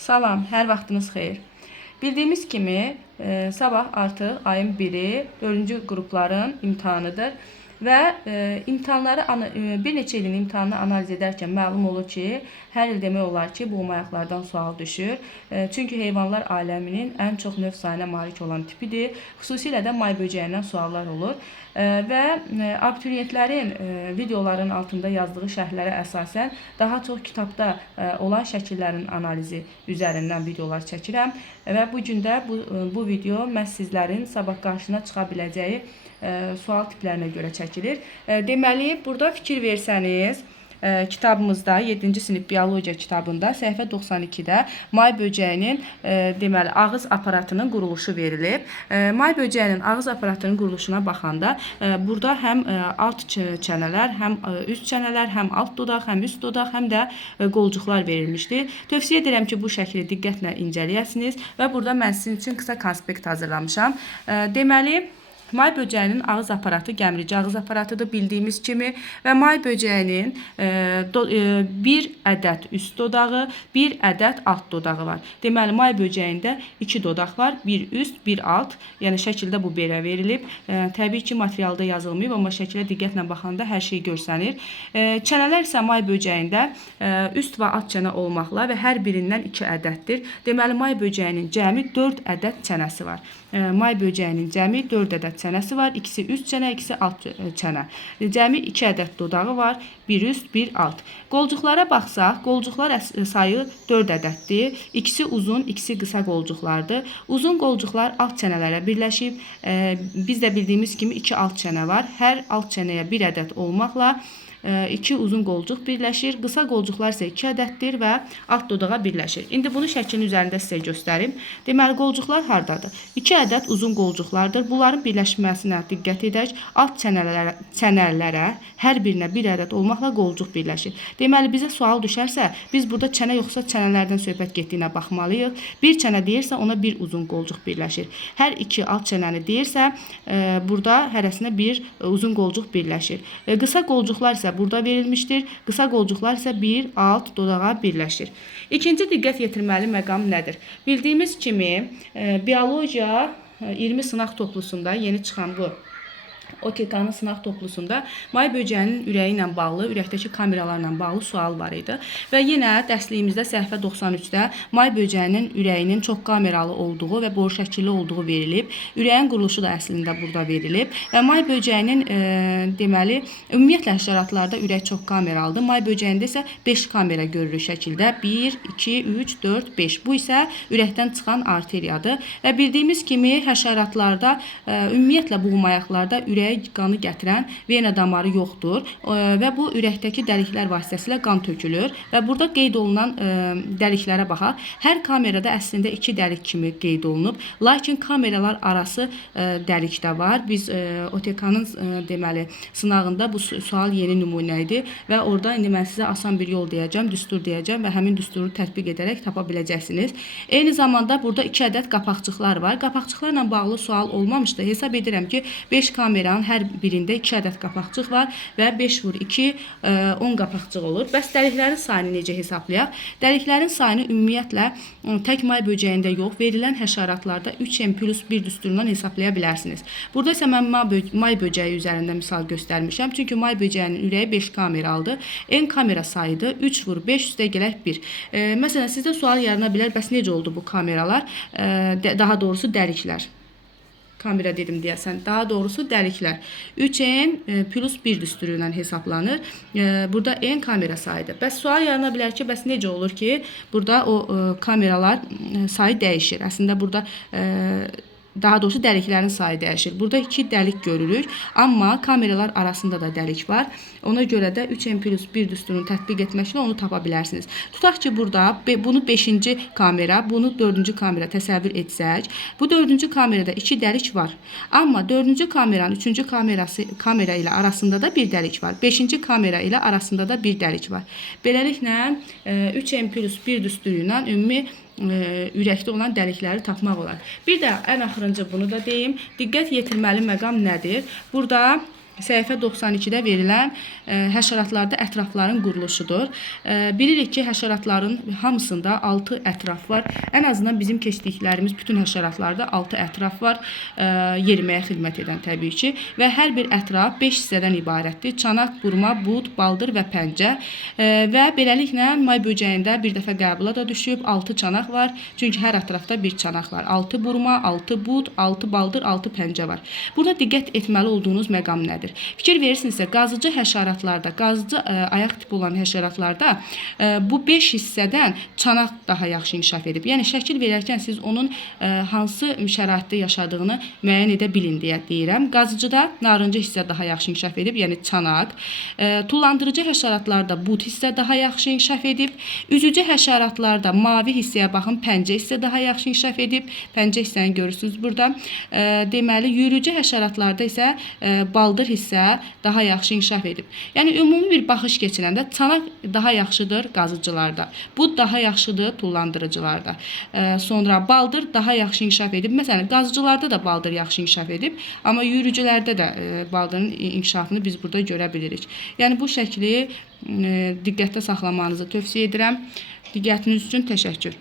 Salam, hər vaxtınız xeyir. Bildiyimiz kimi, sabah artıq ayın 1-i 4-cü qrupların imtahanıdır və bir neçə ilin imtahanını analiz edərkən məlum olur ki, hər il demək olar ki, boğmayaqlardan sual düşür. Çünki heyvanlar aləminin ən çox növ sayına malik olan tipidir. Xüsusilə də may böcəyindən suallar olur. Və abituriyentlərin videoların altında yazdığı şərhlərə əsasən daha çox kitabda olan şəkillərin analizi üzərindən videolar çəkirəm və bu gün də bu video məhz sizlərin sabah qarşına çıxa biləcəyi sual tiplərinə görə çəkilir. Deməli, burada fikir versəniz, kitabımızda 7-ci sinif biologiya kitabında səhifə 92-də may böcəyinin deməli ağız aparatının quruluşu verilib. May böcəyinin ağız aparatının quruluşuna baxanda burada həm alt çənələr, həm üst çənələr, həm alt dodaq, həm üst dodaq, həm də qolcuqlar verilmişdir. Tövsiyə edirəm ki, bu şəkli diqqətlə incələyəsiniz və burada mən sizin üçün qısa konspekt hazırlamışam. Deməli, may böcəyinin ağız aparatı gəmirici ağız aparatıdır bildiyimiz kimi və may böcəyinin bir ədəd üst dodağı, bir ədəd alt dodağı var. Deməli, may böcəyində 2 dodaq var, bir üst, bir alt. Yəni şəkildə bu belə verilib. Təbii ki, materialda yazılmayıb, amma şəkilə diqqətlə baxanda hər şey görsənir. Çənələr isə may böcəyində üst və alt çənə olmaqla və hər birindən 2 ədəddir. Deməli, may böcəyinin cəmi 4 ədəd çənəsi var. May böcəyinin cəmi 4 ədəd çənəsi var. İkisi üst çənə, ikisi alt çənə. Cəmi 2 ədəd dodağı var. Bir üst, bir alt. Qolcuqlara baxsaq, qolcuqlar sayı 4 ədəddir. İkisi uzun, ikisi qısa qolcuqlardır. Uzun qolcuqlar alt çənələrə birləşib. Biz də bildiyimiz kimi 2 alt çənə var. Hər alt çənəyə 1 ədəd olmaqla 2 uzun qolcuq birləşir. Qısa qolcuqlar isə 2 ədəddir və alt dodağa birləşir. İndi bunu şəklin üzərində sizə göstərim. Deməli, qolcuqlar hardadır? 2 ədəd uzun qolcuqlardır. Bunların birləşməsinə diqqət edək. Alt çənələrə hər birinə 1 ədəd olmaqla qolcuq birləşir. Deməli, bizə sual düşərsə, biz burada çənə yoxsa çənələrdən söhbət getdiyinə baxmalıyıq. Bir çənə deyirsə, ona bir uzun qolcuq birləşir. Hər iki alt çənəni deyirsə, burada hərəsinə bir uzun qolcuq birləşir. Qısa qolcuqlar isə burada verilmişdir. Qısa qolcuqlar isə bir alt dodağa birləşir. İkinci diqqət yetirməli məqam nədir? Bildiyimiz kimi biologiya 20 sınaq toplusunda yeni çıxan bu OTK-nın sınaq toplusunda may böcəyinin ürəyi ilə bağlı, ürəkdəki kameralarla bağlı sual var idi. Və yenə dərsliyimizdə səhifə 93-də may böcəyinin ürəyinin çox kameralı olduğu və boru şəkilli olduğu verilib. Ürəyin quruluşu da əslində burada verilib. Və may böcəyinin deməli, ümumiyyətlə həşəratlarda ürək çox kameralıdır. May böcəyində isə 5 kamera görülür şəkildə. 1, 2, 3, 4, 5. Bu isə ürəkdən çıxan arteriyadır. Və bildiyimiz kimi həşəratlarda, ümumiyyətlə boğmayaqlarda ürək qanı gətirən vena damarı yoxdur və bu ürəkdəki dəliklər vasitəsilə qan tökülür və burada qeyd olunan dəliklərə baxaq. Hər kamerada əslində 2 dəlik kimi qeyd olunub, lakin kameralar arası dəlik də var. Biz OTK-nın deməli sınağında bu sual yeni nümunə idi və orada indi mən sizə asan bir yol deyəcəm, düstur deyəcəm və həmin düsturu tətbiq edərək tapa biləcəksiniz. Eyni zamanda burada 2 ədəd qapaqcıqlar var. Qapaqcıqlarla bağlı sual olmamışdı. Hesab edirəm ki, 5 kameranın hər birində 2 ədəd qapaqcıq var və 5 vur 2, 10 qapaqcıq olur. Bəs dəliklərin sayını necə hesablayaq? Dəliklərin sayını ümumiyyətlə tək may böcəyində yox, verilən həşəratlarda 3n+1 düsturundan hesablaya bilərsiniz. Burada isə mən may böcəyi üzərində misal göstərmişəm. Çünki may böcəyinin ürəyi 5 kameralıdır. N kamera sayıdır. 3 vur 5 üstə gələk 1. Məsələn, sizdə sual yarana bilər, bəs necə oldu bu kameralar? Daha doğrusu dəliklər. Kamera dedim deyəsən. Daha doğrusu dəliklər. 3n+1 düsturu ilə hesablanır. Burada n kamera sayıdır. Bəs sual yarana bilər ki, bəs necə olur ki, burada o kameralar sayı dəyişir. Əslində burada daha doğrusu dəliklərin sayı dəyişir. Burada 2 dəlik görürük, amma kameralar arasında da dəlik var. Ona görə də 3n+1 düsturunu tətbiq etməklə onu tapa bilərsiniz. Tutaq ki, burada bunu 5-ci kamera, bunu 4-cü kamera təsəvvür etsək, bu 4-cü kamerada 2 dəlik var. Amma 4-cü kameranın 3-cü kamera ilə arasında da bir dəlik var. 5-ci kamera ilə arasında da bir dəlik var. Beləliklə 3n+1 düsturu ilə ümumi ürəkdə olan dəlikləri tapmaq olar. Bir də ən axırıncı bunu da deyim. Diqqət yetirməli məqam nədir? Burada səhifə 92-də verilən həşəratlarda ətrafların quruluşudur. Bilirik ki, həşəratların hamısında 6 ətraf var. Ən azından bizim keçdiklərimiz bütün həşəratlarda 6 ətraf var. Yeriməyə xidmət edən təbii ki. Və hər bir ətraf 5 hissədən ibarətdir. Çanaq, burma, bud, baldır və pəncə. Və beləliklə may böcəyində bir dəfə qəbula da düşüb 6 çanaq var. Çünki hər ətrafda bir çanaq var. 6 burma, 6 bud, 6 baldır, 6 pəncə var. Burada diqqət etməli olduğunuz məqam nədir? Fikir verirsinizsə, qazıcı həşəratlarda, qazıcı ayaq tipi olan həşəratlarda bu 5 hissədən çanaq daha yaxşı inkişaf edib. Yəni, şəkil verərkən siz onun hansı şəraitdə yaşadığını müəyyən edə bilin deyə deyirəm. Qazıcıda narıncı hissə daha yaxşı inkişaf edib, yəni çanaq. Tullandırıcı həşəratlarda bud hissə daha yaxşı inkişaf edib. Üzücü həşəratlarda mavi hissəyə baxın, pəncə hissə daha yaxşı inkişaf edib. Pəncə hissəni görürsünüz burada. Deməli, yürücü həşəratlarda isə baldır hissə daha yaxşı inkişaf edib. Yəni, ümumi bir baxış keçiləndə çanaq daha yaxşıdır qazıcılarda. Bud daha yaxşıdır tullandırıcılarda. Sonra baldır daha yaxşı inkişaf edib. Məsələn, qazıcılarda da baldır yaxşı inkişaf edib. Amma yürücülərdə də baldırın inkişafını biz burada görə bilirik. Yəni, bu şəkli diqqətdə saxlamanızı tövsiyə edirəm. Diqqətiniz üçün təşəkkür.